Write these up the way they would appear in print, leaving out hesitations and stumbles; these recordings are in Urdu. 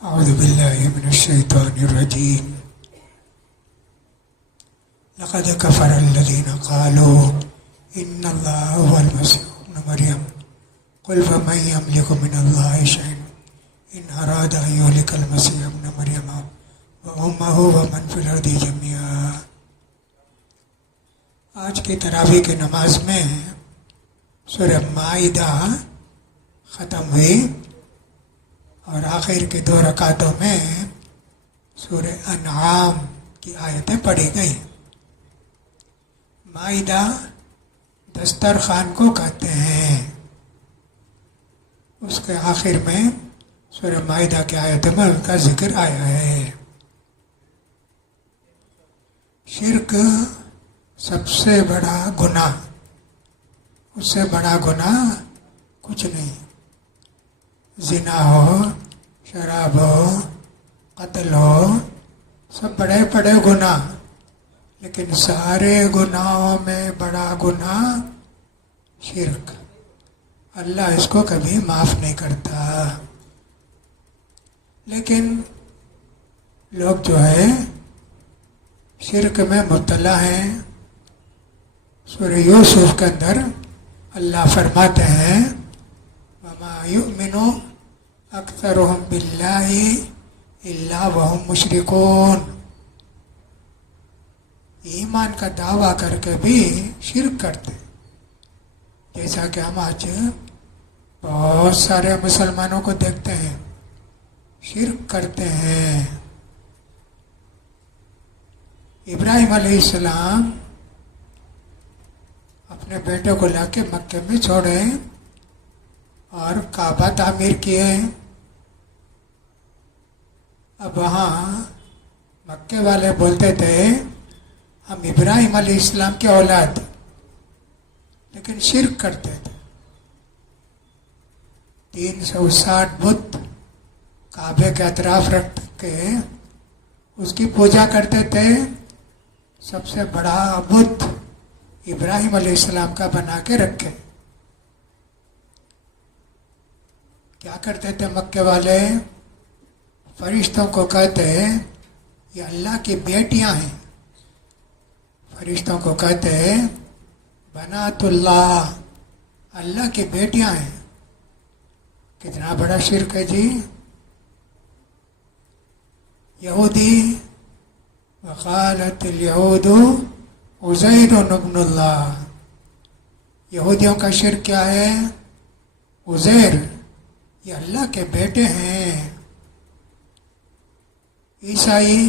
أعوذ بالله من الشيطان الرجيم. لقد كفر الذين قالوا إن الله هو المسيح ابن مريم قل فمن يملك من الله شيئا إن أراد أن يهلك المسيح ابن مريم وأمه ومن في الأرض جميعا. آج کی تراویح کی نماز میں سورہ مائدہ ختم ہوئی اور آخر کے 2 رکعتوں میں سورہ انعام کی آیتیں پڑھی گئی. مائدہ دسترخوان کو کہتے ہیں. اس کے آخر میں سورہ مائدہ کی آیتوں میں ان کا ذکر آیا ہے. شرک سب سے بڑا گناہ، اس سے بڑا گناہ کچھ نہیں. زنا ہو، شراب ہو، قتل ہو، سب بڑے بڑے گناہ، لیکن سارے گناہوں میں بڑا گناہ شرک. اللہ اس کو کبھی معاف نہیں کرتا. لیکن لوگ جو ہے شرک میں مبتلا ہیں. سورہ یوسف کے اندر اللہ فرماتے ہیں وَمَا يُؤْمِنُ أَكْثَرُهُمْ بِاللَّهِ إِلَّا وَهُمْ مُشْرِكُونَ. ایمان کا دعویٰ کر کے بھی شرک کرتے، جیسا کہ ہم آج بہت سارے مسلمانوں کو دیکھتے ہیں شرک کرتے ہیں. ابراہیم علیہ السلام اپنے بیٹے کو لا کے مکے میں چھوڑے اور کعبہ تعمیر کیے. اب وہاں مکے والے بولتے تھے ہم ابراہیم علیہ السلام کے اولاد، لیکن شرک کرتے تھے. 360 بت کعبے کے اطراف رکھ کے اس کی پوجا کرتے تھے. سب سے بڑا بت ابراہیم علیہ السلام کا بنا کے رکھے. کیا کرتے تھے مکے والے؟ فرشتوں کو کہتے یہ اللہ کی بیٹیاں ہیں. فرشتوں کو کہتے بنات اللہ، اللہ کی بیٹیاں ہیں. کتنا بڑا شرک ہے جی. یہودی وقالت الیہود عزیر ابن اللہ. یہودیوں کا شرک کیا ہے؟ عزیر یہ اللہ کے بیٹے ہیں. عیسائی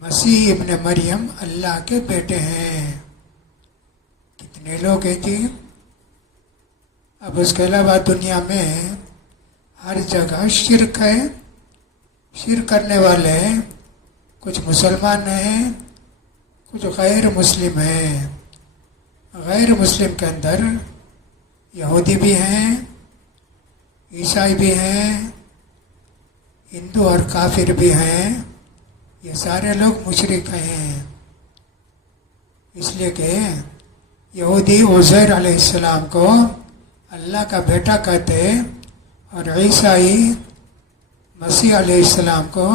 مسیح ابن مریم اللہ کے بیٹے ہیں. کتنے لوگ ہیں جی. اب اس کے علاوہ دنیا میں ہر جگہ شرک ہے. شرک کرنے والے کچھ مسلمان ہیں، کچھ غیر مسلم ہیں. غیر مسلم کے اندر یہودی بھی ہیں، عیسائی بھی ہیں، ہندو اور کافر بھی ہیں. یہ سارے لوگ مشرک ہیں. اس لیے کہ یہودی عزیر علیہ السلام کو اللہ کا بیٹا کہتے اور عیسائی مسیح علیہ السلام کو،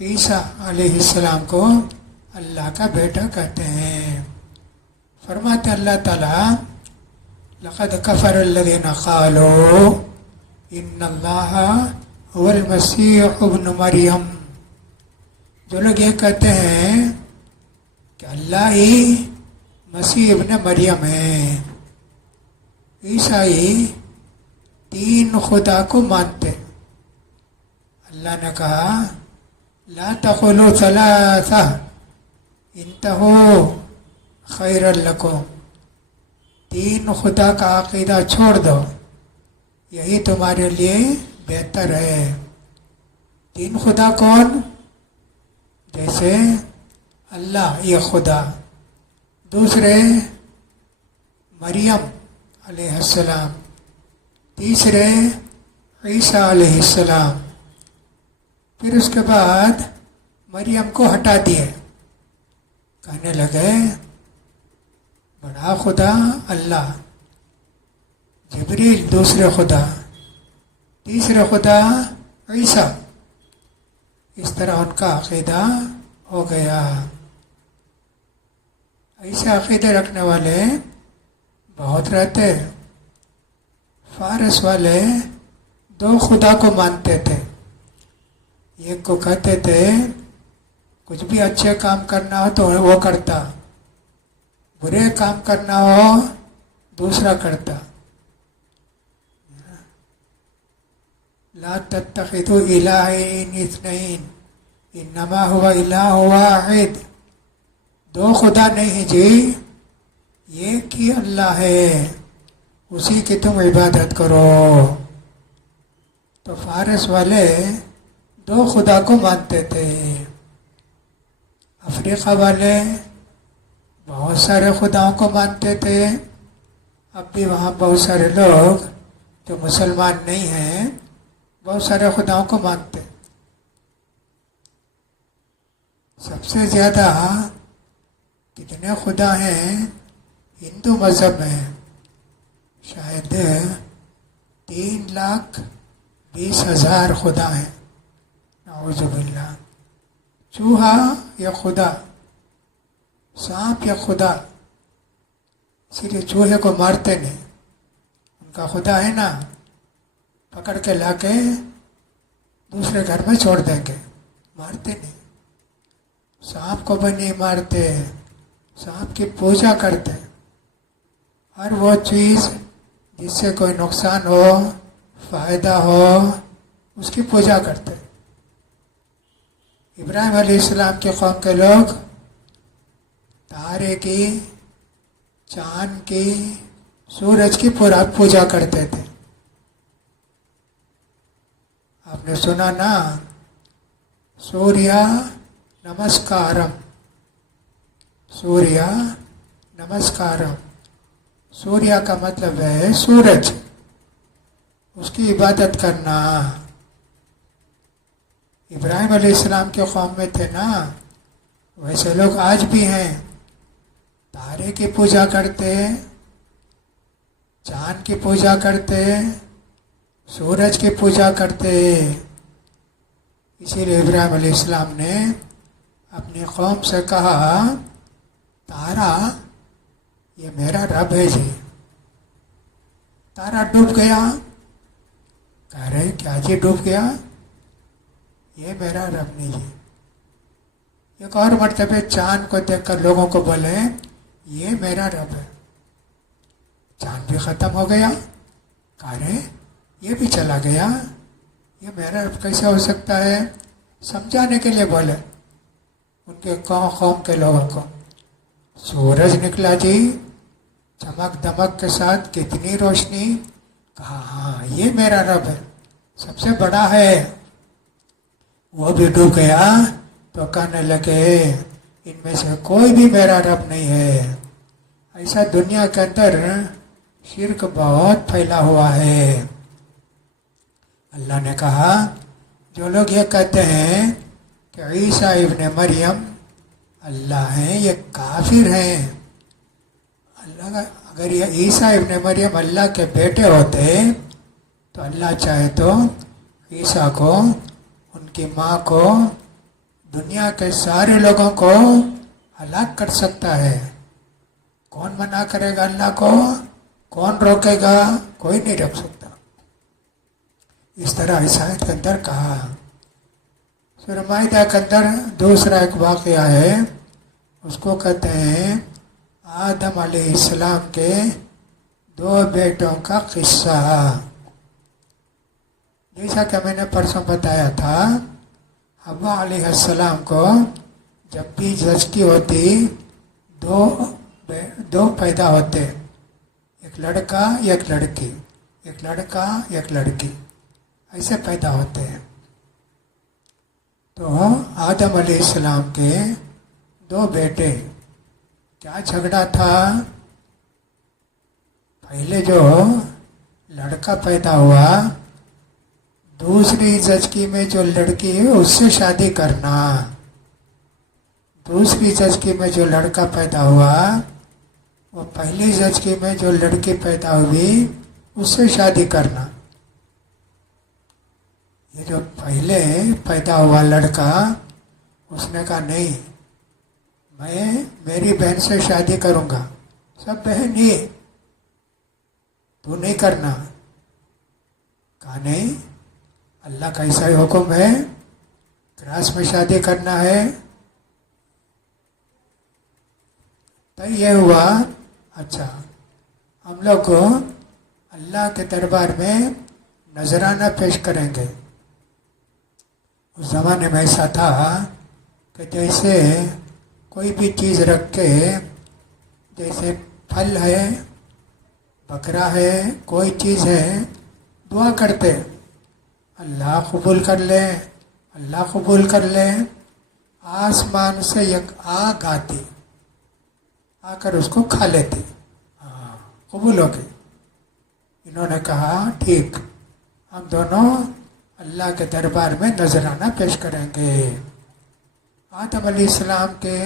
عیسیٰ علیہ السلام کو اللہ کا بیٹا کہتے ہیں. فرماتے اللہ تعالیٰ لقد كفر الذين قالوا ان اللہ هو المسیح ابن مریم. جو لوگ یہ کہتے ہیں کہ اللہ ہی مسیح ابن مریم ہے. عیسائی 3 خدا کو مانتے. اللہ نے کہا لا تقولوا ثلاثہ انتہوا خیرا لکم. 3 خدا کا عقیدہ چھوڑ دو، یہی تمہارے لیے بہتر ہے. 3 خدا کون؟ جیسے اللہ یہ خدا، دوسرے مریم علیہ السلام، تیسرے عیسیٰ علیہ السلام. پھر اس کے بعد مریم کو ہٹا دیے. کہنے لگے بڑا خدا اللہ، جبریل دوسرے خدا، تیسرے خدا عیسیٰ، اس طرح ان کا عقیدہ ہو گیا۔ ایسے عقیدے رکھنے والے بہت رہتے۔ فارس والے دو خدا کو مانتے تھے۔ ایک کو کہتے تھے کچھ بھی اچھے کام کرنا ہو تو وہ کرتا، برے کام کرنا ہو دوسرا کرتا۔ لا تتخذوا الہین اثنین انما هو الہ واحد، دو خدا نہیں جی، ایک ہی اللہ ہے، اسی کی تم عبادت کرو۔ تو فارس والے دو خدا کو مانتے تھے۔ افریقہ والے بہت سارے خداؤں کو مانتے تھے۔ اب بھی وہاں بہت سارے لوگ جو مسلمان نہیں ہیں بہت سارے خداؤں کو مانتے۔ سب سے زیادہ کتنے خدا ہیں ہندو مذہب میں؟ شاید 3,20,000 خدا ہیں۔ نعوذ باللہ۔ چوہا یا خدا، سانپ یا خدا، اسی لیے چوہے کو مارتے نہیں، ان کا خدا ہے نا، پکڑ کے لا کے دوسرے گھر میں چھوڑ دیں گے، مارتے نہیں۔ سانپ کو بھی نہیں مارتے، سانپ کی پوجا کرتے۔ ہر وہ چیز جس سے کوئی نقصان ہو، فائدہ ہو، اس کی پوجا کرتے۔ ابراہیم علیہ السلام کے قوم کے لوگ تارے کی، چاند کی، سورج کی پوجا کرتے تھے۔ آپ نے سنا نا، سوریا نمسکارم، سوریا نمسکارم، سوریا کا مطلب ہے سورج، اس کی عبادت کرنا۔ ابراہیم علیہ السلام کے قوم میں تھے نا، ویسے لوگ آج بھی ہیں، تارے کی پوجا کرتے، چاند کی پوجا کرتے، سورج کی پوجا کرتے۔ اسی لیے ابراہیم علیہ السلام نے اپنی قوم سے کہا، تارا یہ میرا رب ہے جی۔ تارا ڈوب گیا، کہہ رہے کیا جی ڈوب گیا؟ یہ میرا رب نہیں جی۔ ایک اور مرتبہ چاند کو دیکھ کر لوگوں کو بولے، یہ میرا رب ہے۔ چاند بھی ختم ہو گیا، کہہ رہے یہ بھی چلا گیا، یہ میرا رب کیسے ہو سکتا ہے؟ سمجھانے کے لیے بولے ان کے قوم کے لوگوں کو۔ سورج نکلا جی، چمک دمک کے ساتھ، کتنی روشنی، کہا ہاں یہ میرا رب ہے، سب سے بڑا ہے۔ وہ بھی ڈوب گیا تو کہنے لگے ان میں سے کوئی بھی میرا رب نہیں ہے۔ ایسا دنیا کے اندر شرک بہت پھیلا ہوا ہے۔ اللہ نے کہا جو لوگ یہ کہتے ہیں کہ عیسیٰ ابن مریم اللہ ہیں، یہ کافر ہیں۔ اللہ اگر یہ عیسیٰ ابن مریم اللہ کے بیٹے ہوتے تو اللہ چاہے تو عیسیٰ کو، ان کی ماں کو، دنیا کے سارے لوگوں کو ہلاک کر سکتا ہے۔ کون منع کرے گا اللہ کو؟ کون روکے گا؟ کوئی نہیں روک سکتا۔ اس طرح اس آیت کے اندر کہا۔ سورہ مائدہ کے اندر دوسرا ایک واقعہ ہے، اس کو کہتے ہیں آدم علیہ السلام کے 2 بیٹوں کا قصہ۔ جیسا کہ میں نے پرسوں بتایا تھا، حوا علیہ السلام کو جب بھی زچگی ہوتی دو پیدا ہوتے، ایک لڑکا ایک لڑکی، ایک لڑکا ایک لڑکی، ایسے پیدا ہوتے ہیں۔ تو آدم علیہ السلام کے 2 بیٹے، کیا جھگڑا تھا؟ پہلے جو لڑکا پیدا ہوا، دوسری زچگی میں جو لڑکی ہے اس سے شادی کرنا، دوسری زچگی میں جو لڑکا پیدا ہوا وہ پہلی زچگی میں جو لڑکی پیدا ہوئی اس سے شادی کرنا۔ یہ جو پہلے پیدا ہوا لڑکا اس نے کہا نہیں، میں میری بہن سے شادی کروں گا. سب بہن ہی، تو نہیں کرنا. کہا نہیں، اللہ کا ایسا ہی حکم ہے، کراس میں شادی کرنا ہے. تو یہ ہوا اچھا ہم لوگ کو اللہ کے دربار میں نذرانہ پیش کریں گے. اس زمانے میں ایسا تھا کہ جیسے کوئی بھی چیز رکھ کے، جیسے پھل ہے، بکرا ہے، کوئی چیز ہے، دعا کرتے اللہ قبول کر لے، اللہ قبول کر لے. آسمان سے ایک آگ آتی، آ کر اس کو کھا لیتے. ہاں قبول ہو گئی. انہوں نے کہا ٹھیک، ہم دونوں اللہ کے دربار میں نذرانہ پیش کریں گے. آدم علیہ السلام کے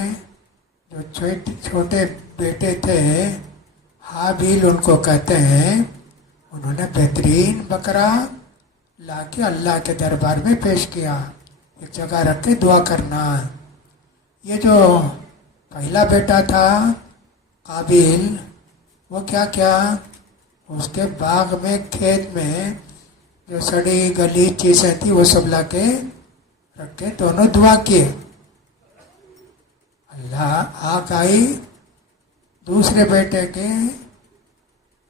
جو چھوٹے بیٹے تھے حابیل ان کو کہتے ہیں، انہوں نے بہترین بکرا لا کے اللہ کے دربار میں پیش کیا. ایک جگہ رکھ کے دعا کرنا. یہ جو پہلا بیٹا تھا قابیل، وہ کیا اس کے باغ میں، کھیت میں جو سڑی گلی چیزیں تھیں وہ سب لا کے رکھ کے دونوں دعا کیے. اللہ آگ آئی دوسرے بیٹے کے،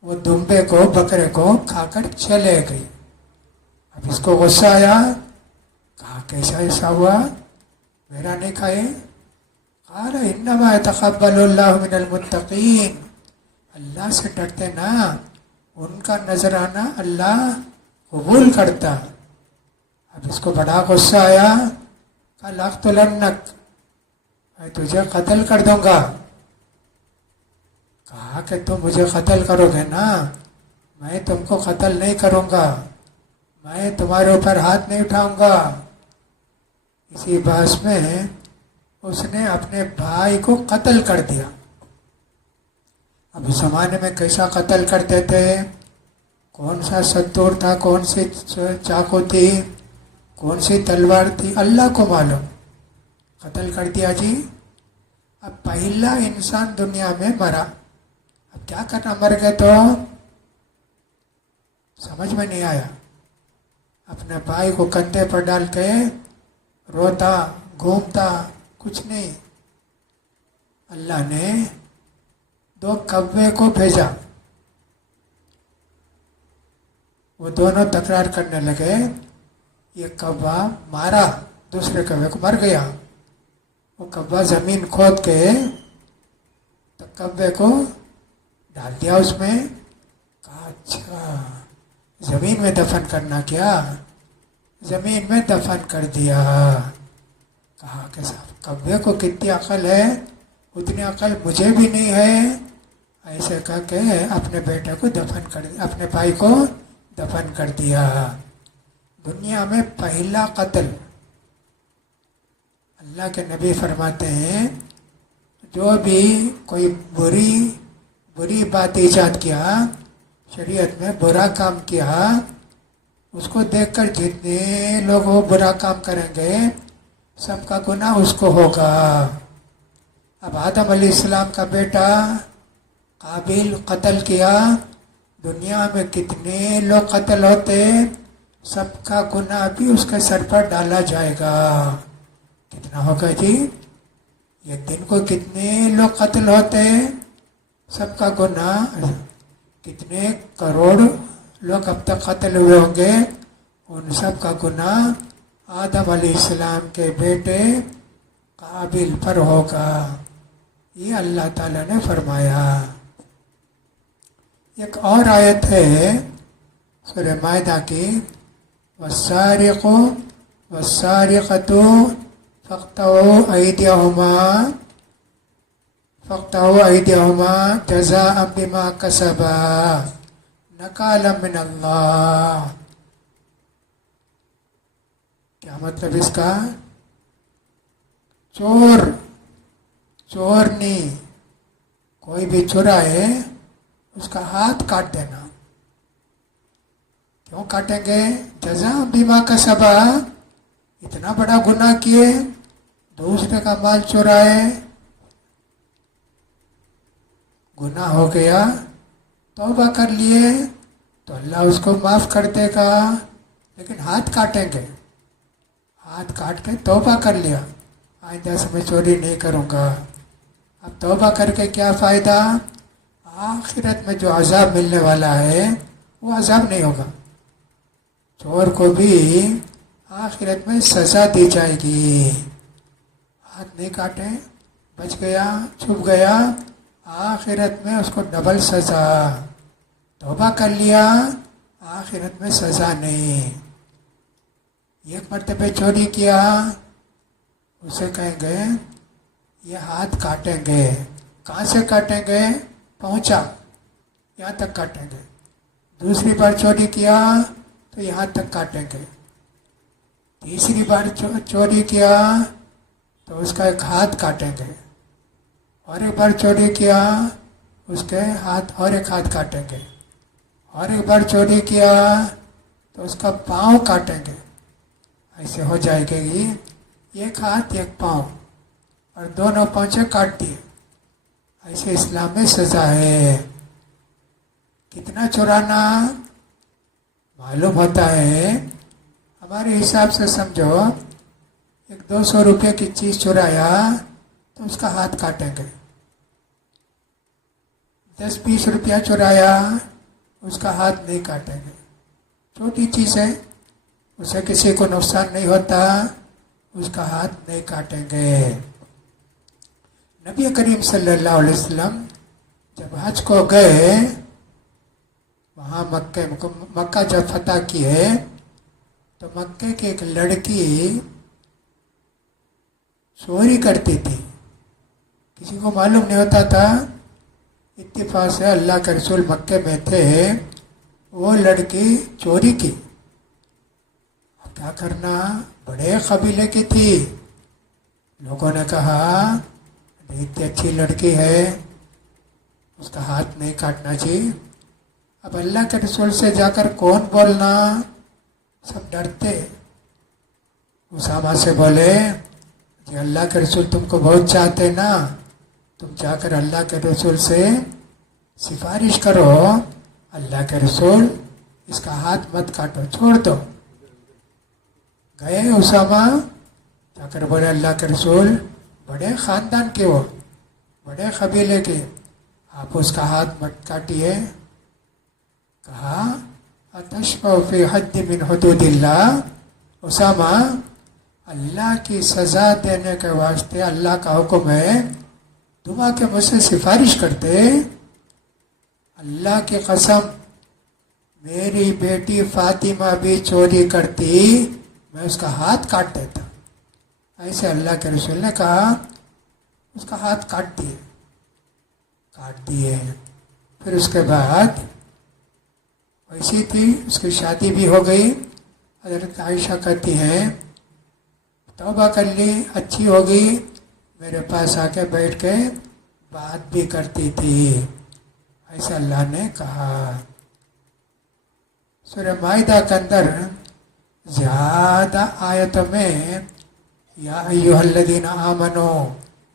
وہ دمبے کو، بکرے کو کھا کر چلے گئی. اب اس کو غصہ آیا، کہا کیسا ایسا ہوا، میرا نہیں کھائے. قال انما يتقبل اللہ من المتقین، اللہ سے ڈرتے نا، ان کا نذرانہ اللہ قبول کرتا. اب اس کو بڑا غصہ آیا، کہا لاقتلنک، میں تجھے قتل کر دوں گا. کہا کہ تم مجھے قتل کرو گے نا، میں تم کو قتل نہیں کروں گا، میں تمہارے اوپر ہاتھ نہیں اٹھاؤں گا. اسی بحث میں اس نے اپنے بھائی کو قتل کر دیا. اب اس زمانے میں کیسا قتل کرتے تھے، کون سا ستور تھا، کون سی چاقو تھی، کون سی تلوار تھی، اللہ کو معلوم. قتل کر دیا جی. اب پہلا انسان دنیا میں مرا، اب کیا کرنا، مر گئے تو سمجھ میں نہیں آیا. اپنے بھائی کو کندھے پر ڈال کے روتا گھومتا، کچھ نہیں. اللہ نے 2 کوے کو بھیجا، وہ دونوں تکرار کرنے لگے. یہ کوا مارا، دوسرے کوے کو مر گیا. وہ کوا زمین کھود کے تو کوے کو ڈال دیا اس میں. کہا اچھا زمین میں دفن کرنا، کیا زمین میں دفن کر دیا. کہا کہ صاحب کوے کو کتنی عقل ہے، اتنی عقل مجھے بھی نہیں ہے. ایسے کہا کہ اپنے بیٹے کو دفن کر دیا، اپنے بھائی کو دفن کر دیا. دنیا میں پہلا قتل. اللہ کے نبی فرماتے ہیں جو بھی کوئی بری بات ایجاد کیا، شریعت میں برا کام کیا، اس کو دیکھ کر جتنے لوگ وہ برا کام کریں گے سب کا گناہ اس کو ہوگا. اب آدم علیہ السلام کا بیٹا قابیل قتل کیا، دنیا میں کتنے لوگ قتل ہوتے، سب کا گناہ بھی اس کے سر پر ڈالا جائے گا. کتنا ہوگا جی، ایک دن کو کتنے لوگ قتل ہوتے، سب کا گناہ، کتنے کروڑ لوگ اب تک قتل ہوئے ہوں گے، ان سب کا گناہ آدم علیہ السلام کے بیٹے قابیل پر ہوگا. یہ اللہ تعالیٰ نے فرمایا. ایک اور آیت ہے سورہ مائدہ کی، والسارق والسارقۃ فاقطعوا ایدیہما جزاء بما کسبا نکالا من اللہ. کیا مطلب اس کا، چورنی کوئی بھی چرائے اس کا ہاتھ کاٹ دینا. کیوں کاٹیں گے؟ جزا بیما کا سبا، اتنا بڑا گناہ کیے، دوسرے کا مال چرائے، گناہ ہو گیا، توبہ کر لیے تو اللہ اس کو معاف کر دے گا، لیکن ہاتھ کاٹیں گے، ہاتھ کاٹ کے توبہ کر لیا، آئندہ سے میں چوری نہیں کروں گا، اب توبہ کر کے کیا فائدہ؟ آخرت میں جو عذاب ملنے والا ہے وہ عذاب نہیں ہوگا، چور کو بھی آخرت میں سزا دی جائے گی، ہاتھ نہیں کاٹے، بچ گیا، چھپ گیا، آخرت میں اس کو ڈبل سزا، توبہ کر لیا، آخرت میں سزا نہیں۔ ایک مرتبہ چوری کیا، اسے کہیں گے یہ ہاتھ کاٹیں گے، کہاں سے کاٹیں گے؟ پہنچا، یہاں تک کاٹیں گے۔ دوسری بار چوری کیا تو یہاں تک کاٹیں گے۔ تیسری بار چوری کیا تو اس کا ایک ہاتھ کاٹیں گے، اور ایک بار چوری کیا اس کے ہاتھ اور ایک ہاتھ کاٹیں گے، اور ایک بار چوری کیا تو اس کا پاؤں کاٹیں گے، ایسے ہو جائے گی ایک ہاتھ ایک پاؤں، اور دونوں پاؤں کاٹ دیے، ایسے اسلام میں سزا ہے۔ کتنا چرانا معلوم ہوتا ہے، ہمارے حساب سے سمجھو ایک 200 روپے کی چیز چرایا تو اس کا ہاتھ کاٹیں گے، 10-20 روپیہ چرایا اس کا ہاتھ نہیں کاٹیں گے، چھوٹی چیز ہے، اسے کسی کو نقصان نہیں ہوتا، اس کا ہاتھ نہیں کاٹیں گے۔ نبی کریم صلی اللہ علیہ وسلم جب حج کو گئے، وہاں مکہ جب فتح کیے تو مکے کی ایک لڑکی چوری کرتی تھی، کسی کو معلوم نہیں ہوتا تھا، اتفاق سے اللہ کے رسول مکے میں تھے، وہ لڑکی چوری کی، اب کیا کرنا، بڑے قبیلے کی تھی، لوگوں نے کہا اتنی اچھی لڑکی ہے، اس کا ہاتھ نہیں کاٹنا چاہیے۔ اب اللہ کے رسول سے جا کر کون بولنا، سب ڈرتے، اسامہ سے بولے کہ اللہ کے رسول تم کو بہت چاہتے نا، تم جا کر اللہ کے رسول سے سفارش کرو، اللہ کے رسول اس کا ہاتھ مت کاٹو، چھوڑ دو۔ گئے اسامہ، جا کر بولے اللہ کے رسول بڑے خاندان کے، وہ بڑے قبیلے کے، آپ اس کا ہاتھ مت کاٹیے۔ کہا اتشفع فی حد من حدود اللہ، اسامہ اللہ کی سزا دینے کے واسطے اللہ کا حکم ہے، تم آ کے مجھ سے سفارش کرتے، اللہ کی قسم میری بیٹی فاطمہ بھی چوری کرتی، میں اس کا ہاتھ کاٹ دیتا۔ ایسے اللہ کے رسول نے کہا، اس کا ہاتھ کاٹ دیے۔ پھر اس کے بعد ویسی تھی، اس کی شادی بھی ہو گئی، حضرت عائشہ کہتی ہیں توبہ کر لی، اچھی ہوگی، میرے پاس آ کے بیٹھ کے بات بھی کرتی تھی، ایسا اللہ نے کہا۔ سورہ مائدہ کے اندر زیادہ آیتوں میں یا ایھا الذین آمنو،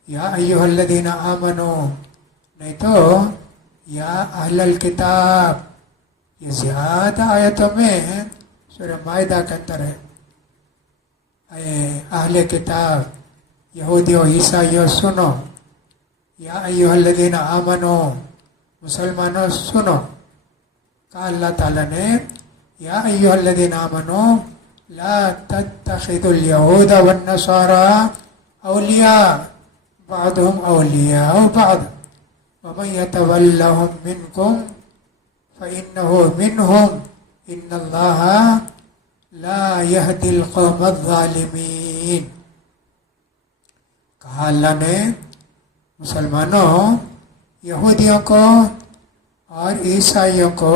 یا ایھا الذین آمنو، نہیں تو یا اہل الکتاب، یہ زیادہ آیتوں میں سورہ مائدہ کے اندر ہے، اے اہل کتاب، یہودی و عیسائیوں سنو، یا ایھا الذین آمنو، مسلمانوں سنو، کہا اللہ تعالیٰ نے یا ایھا الذین آمنو لا تتخذوا الیہود والنصارى اولیاء بعضهم اولیاء بعض ومن یتولهم منکم فإنه منهم ان اللہ لا يهدي القوم الظالمین۔ کہا اللہ نے مسلمانوں یہودیوں کو اور عیسائیوں کو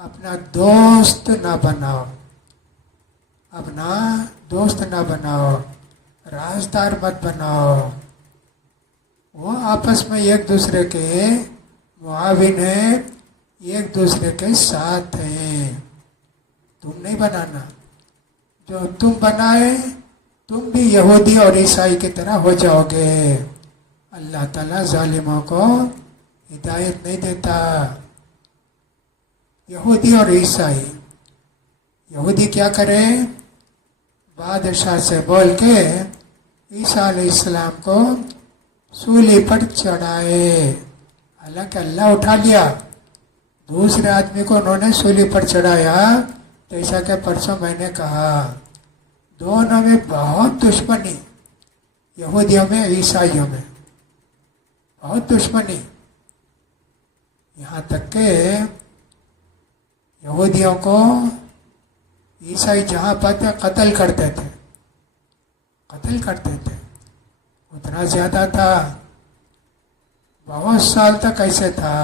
اپنا دوست نہ بناؤ، اپنا دوست نہ بناؤ، رازدار مت بناؤ، وہ آپس میں ایک دوسرے کے معاون ہیں، ایک دوسرے کے ساتھ ہیں، تم نہیں بنانا، جو تم بنائے تم بھی یہودی اور عیسائی کی طرح ہو جاؤ گے۔ اللہ تعالیٰ ظالموں کو ہدایت نہیں دیتا۔ یہودی اور عیسائی، یہودی کیا کرے؟ بادشاہ سے بول کے عیسیٰ علیہ السلام کو سولی پر چڑھائے، حالانکہ اللہ اٹھا لیا، دوسرے آدمی کو انہوں نے سولی پر چڑھایا۔ جیسا کہ پرسوں میں نے کہا، دونوں میں بہت دشمنی، یہودیوں میں عیسائیوں میں بہت دشمنی، یہاں تک کہ یہودیوں کو عیسائی جہاں پاتے قتل کرتے تھے، قتل کرتے تھے، اتنا زیادہ تھا، بہت سال تک ایسے تھا۔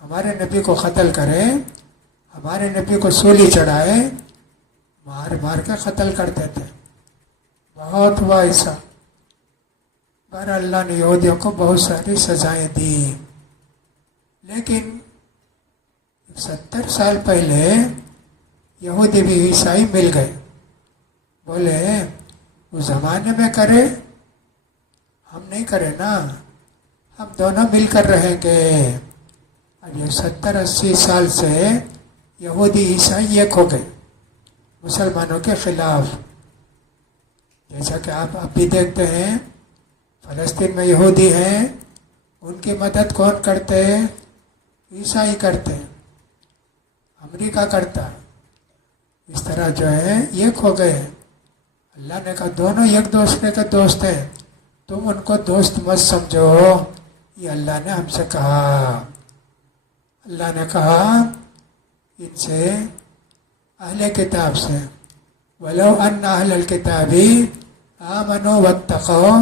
ہمارے نبی کو قتل کرے، ہمارے نبی کو سولی چڑھائے، مار مار کے قتل کرتے تھے، بہت ہوا ایسا۔ پر اللہ نے یہودیوں کو بہت ساری سزائیں دی، لیکن 70 سال پہلے یہودی بھی عیسائی مل گئے، بولے اس زمانے میں کرے، ہم نہیں کرے نا، ہم دونوں مل کر رہیں گے۔ اب یہ 70-80 سال سے یہودی عیسائی ایک ہو گئے مسلمانوں کے خلاف۔ جیسا کہ آپ اب بھی دیکھتے ہیں، فلسطین میں یہودی ہیں، ان کی مدد کون کرتے؟ عیسائی کرتے، امریکہ کرتا، اس طرح جو ہے ایک ہو گئے۔ اللہ نے کہا دونوں ایک دوسرے کے دوست ہیں، تم ان کو دوست مت سمجھو، یہ اللہ نے ہم سے کہا۔ اللہ نے کہا ان سے، اہل کتاب سے، وَلَوْ أَنَّ أَهْلَ الْكِتَابِ آمَنُوا وَاتَّقَوْا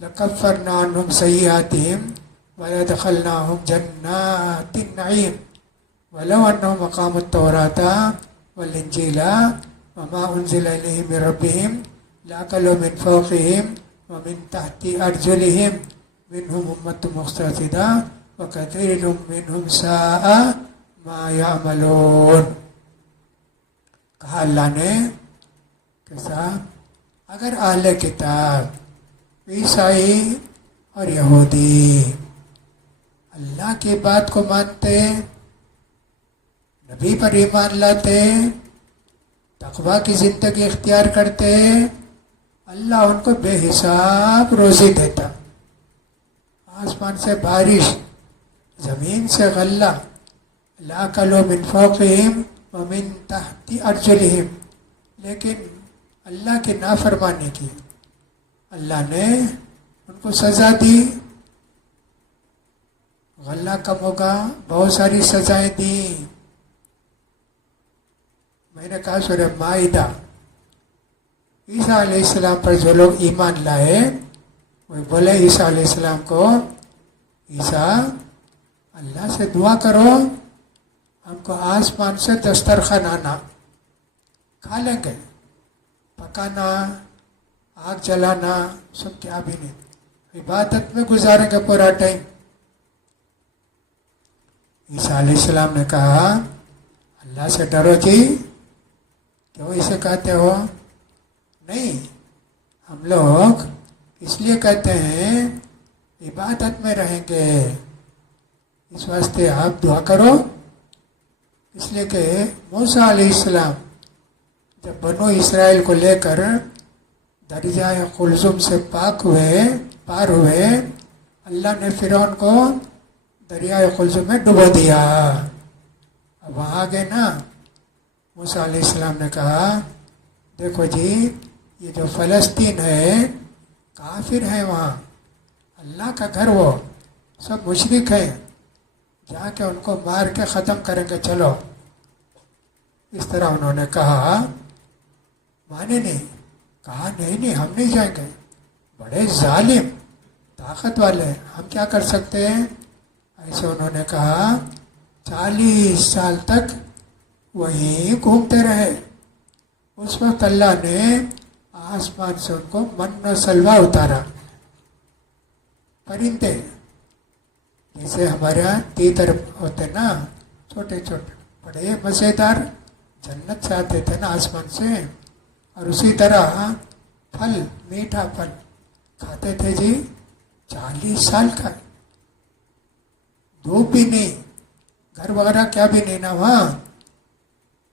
لَكَفَّرْنَا عَنْهُمْ سَيِّئَاتِهِمْ وَلَأَدْخَلْنَاهُمْ جَنَّاتِ النَّعِيمِ وَلَوْ أَنَّهُمْ أَقَامُوا التَّوْرَاةَ وَالْإِنْجِيلَ وَمَا أُنزِلَ إِلَيْهِم مِّن رَّبِّهِمْ لَأَكَلُوا مِن فَوْقِهِمْ وَمِن تَحْتِ أَرْجُلِهِمْ مِنْهُمْ أُمَّةٌ مُّقْتَصِدَةٌ وَكَثِيرٌ مِّنْهُمْ سَاءَ مَا يَعْمَلُونَ۔ کہا اللہ نے کہ صاحب اگر اہل کتاب عیسائی اور یہودی اللہ کی بات کو مانتے، نبی پر ایمان لاتے، تقوی کی زندگی اختیار کرتے، اللہ ان کو بے حساب روزی دیتا، آسمان سے بارش، زمین سے غلہ، لَأَكَلُوا مِن فَوْقِهِمْ وَمِن تَحْتِ أَرْجُلِهِمْ، لیکن اللہ کی نافرمانی کی، اللہ نے ان کو سزا دی، غلہ کم ہوگا، بہت ساری سزائیں دی۔ میں نے کہا سورہ مائدہ، عیسیٰ علیہ السلام پر جو لوگ ایمان لائے وہ بولے عیسیٰ علیہ السلام کو، عیسیٰ اللہ سے دعا کرو ہم کو آسمان سے دسترخوان آنا، کھا لیں گے، پکانا، آگ جلانا سب کیا بھی نہیں، عبادت میں گزاریں گے پورا ٹائم۔ عیسیٰ علیہ السلام نے کہا اللہ سے ڈرو جی، کیوں اسے کہتے ہو؟ نہیں، ہم لوگ اس لیے کہتے ہیں عبادت میں رہیں گے، اس واسطے آپ دعا کرو، اس لیے کہ موسیٰ علیہ السلام جب بنو اسرائیل کو لے کر دریائے قلزم سے پار ہوئے، اللہ نے فرعون کو دریائے قلزم میں ڈبو دیا۔ اب وہاں آگے نا موسیٰ علیہ السلام نے کہا دیکھو جی یہ جو فلسطین ہے کافر ہے، وہاں اللہ کا گھر، وہ سب مشرک ہیں، جا کے ان کو مار کے ختم کریں گے، چلو۔ اس طرح انہوں نے کہا، مانے نہیں، کہا نہیں ہم نہیں جائیں گے، بڑے ظالم طاقت والے، ہم کیا کر سکتے ہیں؟ ایسے انہوں نے کہا 40 سال تک وہیں گھومتے رہے۔ اس وقت اللہ نے آسمان سے ان کو من و سلوہ اتارا، پرندے جیسے ہمارے یہاں تیتر ہوتے نا، چھوٹے چھوٹے بڑے مزیدار، جنت سے آتے تھے نا آسمان سے، اور اسی طرح پھل، میٹھا پھل کھاتے تھے جی، 40 سال کھائے، دھوپ بھی نہیں، گھر وغیرہ کیا بھی نہیں نا وہاں.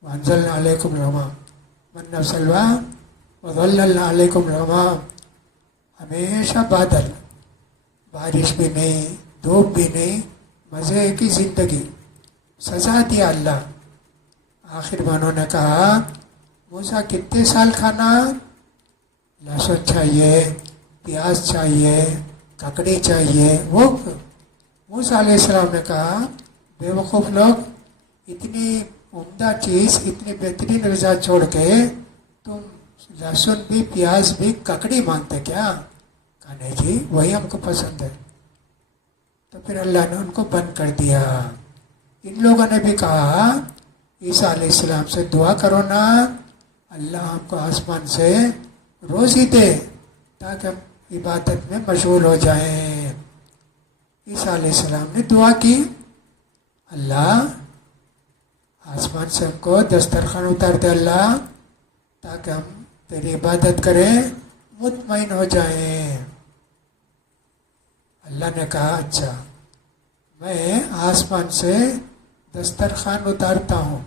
وانزلنا علیکم الغمام من سلوا وظللنا علیکم الغمام، ہمیشہ بادل، بارش بھی نہیں، دھوپ بھی نہیں، مزے کی زندگی. سزا دیا اللہ. آخر میں انہوں نے کہا موسیٰ کتنے سال کھانا؟ لہسن چاہیے، پیاز چاہیے، ککڑی چاہیے. وہ موسیٰ علیہ السلام نے کہا بے وقوف لوگ، اتنی عمدہ چیز، اتنی بہترین غذا چھوڑ کے تم لہسن بھی، پیاز بھی، ککڑی مانگتے کیا؟ کہا نہیں جی وہی ہم کو پسند ہے. تو پھر اللہ نے ان کو بند کر دیا. ان لوگوں نے بھی کہا عیسیٰ علیہ السلام سے دعا کرو نا، اللہ ہم کو آسمان سے روزی دے تاکہ ہم عبادت میں مشغول ہو جائیں. عیسیٰ علیہ السلام نے دعا کی، اللہ آسمان سے ہم کو دسترخوان اتار دے اللہ، تاکہ ہم تیری عبادت کریں، مطمئن ہو جائیں. اللہ نے کہا اچھا میں آسمان سے دسترخوان اتارتا ہوں،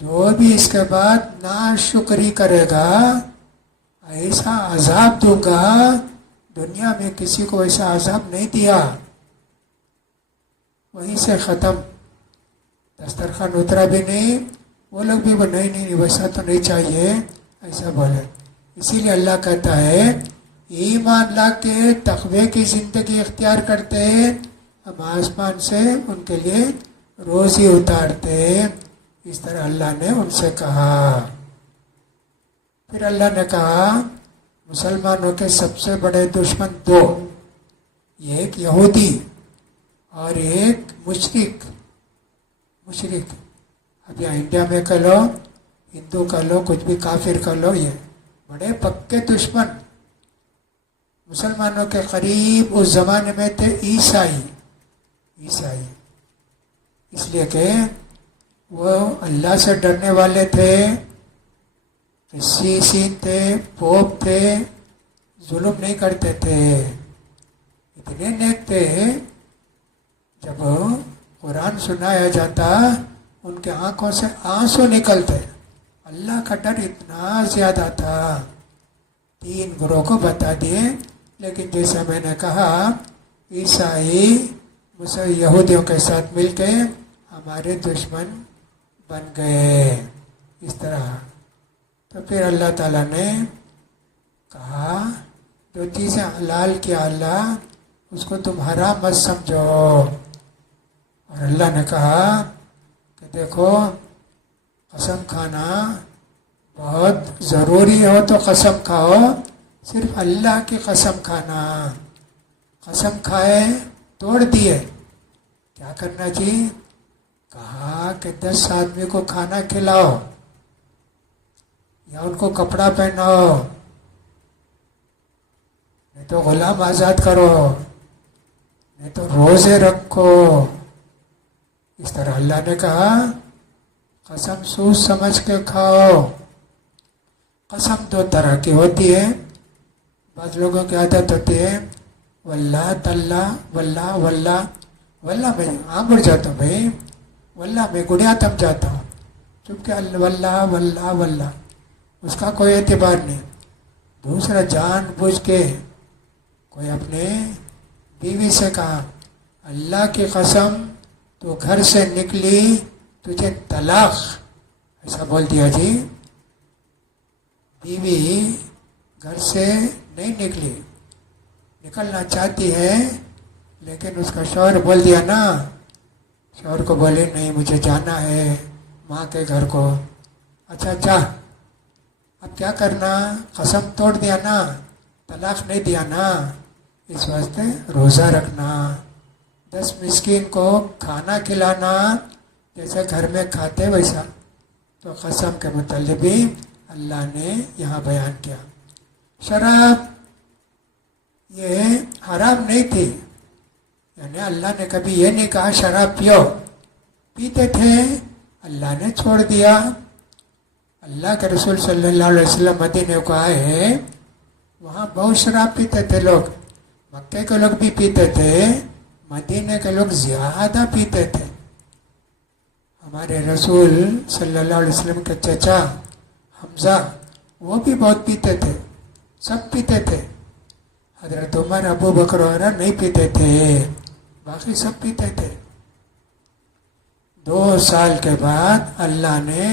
جو بھی اس کے بعد ناشکری کرے گا ایسا عذاب دوں گا، دنیا میں کسی کو ایسا عذاب نہیں دیا. وہیں سے ختم. دسترخوان اترا بھی نہیں، وہ لوگ بھی نہیں ویسا تو نہیں چاہیے ایسا بولے. اسی لیے اللہ کہتا ہے ایمان لا کے تقوی کی زندگی اختیار کرتے ہم آسمان سے ان کے لیے روزی اتارتے. اس طرح اللہ نے ان سے کہا. پھر اللہ نے کہا مسلمانوں کے سب سے بڑے دشمن دو، ایک یہودی اور ایک مشرک. اب یہاں انڈیا میں کر لو، ہندو کر لو، کچھ بھی کافر کر لو، یہ بڑے پکے دشمن مسلمانوں کے قریب اس زمانے میں تھے عیسائی. اس لیے کہ وہ اللہ سے ڈرنے والے تھے، قسیسین تھے، پوپ تھے، ظلم نہیں کرتے تھے، اتنے نیک تھے. جب قرآن سنایا جاتا ان کے آنکھوں سے آنسو نکلتے. اللہ کا ڈر اتنا زیادہ تھا. 3 گروہ کو بتا دیے، لیکن جیسا میں نے کہا عیسائی یہودیوں کے ساتھ مل کے ہمارے دشمن بن گئے. اس طرح تو پھر اللہ تعالیٰ نے کہا جو چیزیں حلال کیا اللہ اس کو تم حرام مت سمجھو. اور اللہ نے کہا کہ دیکھو قسم کھانا بہت ضروری ہو تو قسم کھاؤ، صرف اللہ کی قسم کھانا. قسم کھائے توڑ دیے، کیا کرنا جی؟ کہا کہ 10 آدمی کو کھانا کھلاؤ یا ان کو کپڑا پہناؤ، نہیں تو غلام آزاد کرو، نہیں تو روزے رکھو. اس طرح اللہ نے کہا قسم سوچ سمجھ کے کھاؤ. قسم 2 طرح کی ہوتی ہے. بعض لوگوں کی عادت ہوتی ہے واللہ تاللہ، واللہ میں عام اڑ جاتا ہوں بھائی، واللہ میں گڑیا تم جاتا ہوں، چونکہ واللہ اس کا کوئی اعتبار نہیں. دوسرا جان بوجھ کے کوئی اپنے بیوی سے کہا اللہ کی قسم تو گھر سے نکلی تجھے طلاق، ایسا بول دیا جی. بیوی گھر سے نہیں نکلی، نکلنا چاہتی ہے لیکن اس کا شوہر بول دیا نا، شوہر کو بولے نہیں مجھے جانا ہے ماں کے گھر کو. اچھا اب کیا کرنا؟ قسم توڑ دیا نا، طلاق نہیں دیا نا، اس واسطے روزہ رکھنا، 10 مسکین کو کھانا کھلانا جیسے گھر میں کھاتے ویسا. تو قسم کے متعلق بھی اللہ نے یہاں بیان کیا. شراب یہ حرام نہیں تھی، یعنی اللہ نے کبھی یہ نہیں کہا شراب پیو، پیتے تھے اللہ نے چھوڑ دیا. اللہ کے رسول صلی اللہ علیہ وسلم مدینے کو آئے، وہاں بہت شراب پیتے تھے لوگ. مکے کے لوگ بھی پیتے تھے، مدینے کے لوگ زیادہ پیتے تھے. ہمارے رسول صلی اللہ علیہ وسلم کے چچا حمزہ وہ بھی بہت پیتے تھے، سب پیتے تھے. حضرت عمر، ابو بکر وغیرہ نہیں پیتے تھے، باقی سب پیتے تھے. 2 سال کے بعد اللہ نے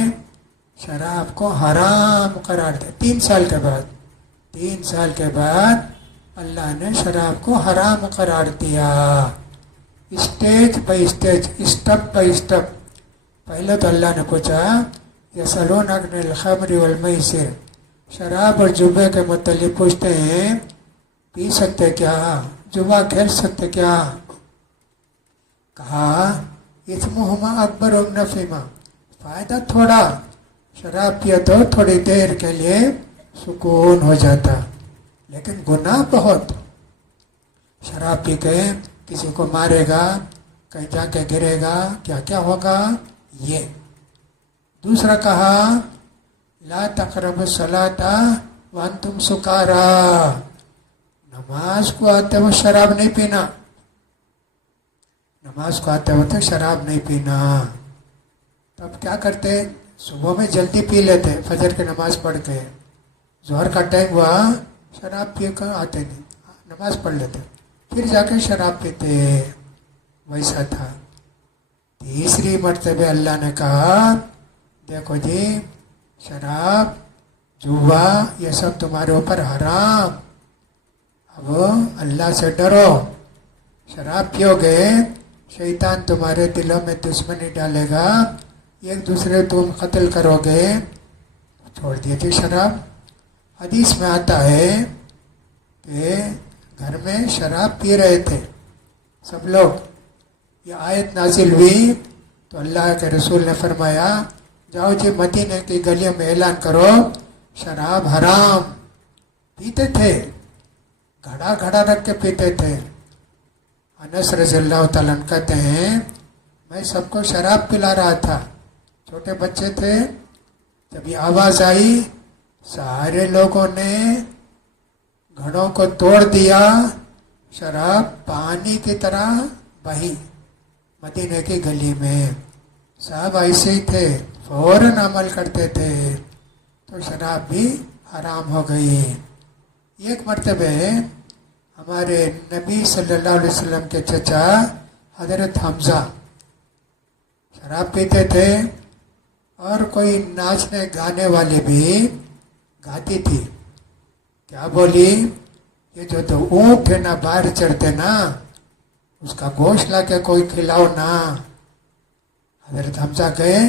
شراب کو حرام قرار دیا. 3 سال کے بعد اللہ نے شراب کو حرام قرار دیا، stage by stage, step by step. پہلے تو اللہ نے پوچھا یسألونک عن الخمر والمیسر، شراب اور جوے کے متعلق پوچھتے ہیں، پی سکتے کیا، جوا کھیل سکتے کیا؟ کہا اثمہما اکبر من نفعہما، فائدہ تھوڑا، شراب پیا تو تھوڑی دیر کے لیے سکون ہو جاتا، لیکن گناہ بہت. شراب پی کے کسی کو مارے گا، کہیں جا کے گرے گا، کیا کیا ہوگا یہ. دوسرا کہا لا تقربوا الصلاۃ وانتم سکارا، نماز کو آتے وقت شراب نہیں پینا، نماز کو آتے وقت شراب نہیں پینا. تب کیا کرتے؟ صبح میں جلدی پی لیتے، فجر کی نماز پڑھ کے. ظہر کا ٹائم ہوا، شراب پی کر آتے نہیں، نماز پڑھ لیتے، پھر جا کے شراب پیتے. ویسا تھا. تیسری مرتبہ اللہ نے کہا دیکھو جی، شراب، جوا، یہ سب تمہارے اوپر حرام. اب اللہ سے ڈرو. شراب پیو گے، شیطان تمہارے دلوں میں دشمنی ڈالے گا، ایک دوسرے تم قتل کرو گے. چھوڑ دیجیے شراب. حدیث میں آتا ہے کہ گھر میں شراب پی رہے تھے سب لوگ. یہ آیت نازل ہوئی تو اللہ کے رسول نے فرمایا جاؤ جی مدینے کی گلیوں میں اعلان کرو شراب حرام. پیتے تھے، گھڑا گھڑا رکھ کے پیتے تھے. انس رضی اللہ تعالیٰ عنہ کہتے ہیں میں سب کو شراب پلا رہا تھا، چھوٹے بچے تھے. جب یہ آواز آئی سارے لوگوں نے گھڑوں کو توڑ دیا، شراب پانی کی طرح بہی مدینے کی گلی میں. صاحب ایسے ہی تھے، فوراً عمل کرتے تھے، تو شراب بھی حرام ہو گئی. ایک مرتبہ ہمارے نبی صلی اللہ علیہ وسلم کے چچا حضرت حمزہ شراب پیتے تھے، اور کوئی ناچنے گانے والی بھی گاتی تھی. کیا بولی؟ یہ جو تو اونٹ ہے نا باہر چڑھتے نا، اس کا گوشت لا کے کوئی کھلاؤ نا. حضرت حمزہ گئے،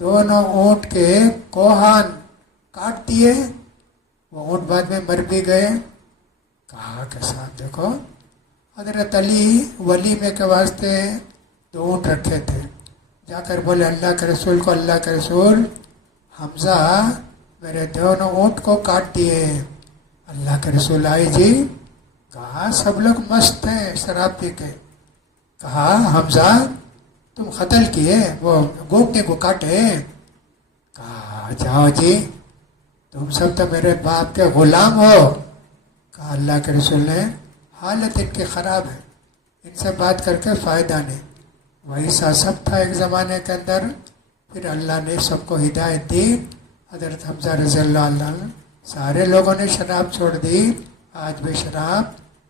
دونوں اونٹ کے کوہان کاٹ دیے. وہ اونٹ بعد میں مر بھی گئے. کہا کہ صاحب دیکھو، حضرت علی ولیمے کے واسطے 2 اونٹ رکھے تھے. جا کر بولے اللہ کے رسول کو، اللہ کے رسول حمزہ میرے دونوں اونٹ کو کاٹ دیے. اللہ کے رسول آئے جی، کہا سب لوگ مست ہیں شراب پی کے. کہا حمزہ تم قتل کیے، وہ گوٹے کو کاٹے؟ کہا جاؤ جی، تم سب تو میرے باپ کے غلام ہو. کہا اللہ کے رسول نے حالت ان کی خراب ہے، ان سے بات کر کے فائدہ نہیں. ویسا سب تھا ایک زمانے کے اندر. پھر اللہ نے سب کو ہدایت دی. حضرت حمزہ رضی اللہ عنہ، سارے لوگوں نے شراب چھوڑ دی. آج بھی شراب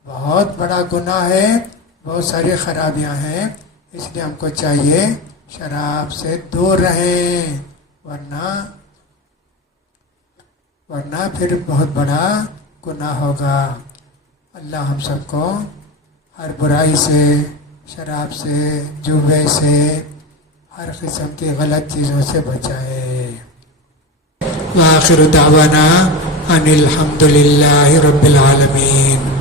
بہت بڑا گناہ ہے، بہت ساری خرابیاں ہیں. اس لیے ہم کو چاہیے شراب سے دور رہیں، ورنہ پھر بہت بڑا گناہ ہوگا. اللہ ہم سب کو ہر برائی سے، شراب سے، جوے سے، ہر قسم کی غلط چیزوں سے بچائے. وآخر دعوانا ان الحمد للہ رب العالمین.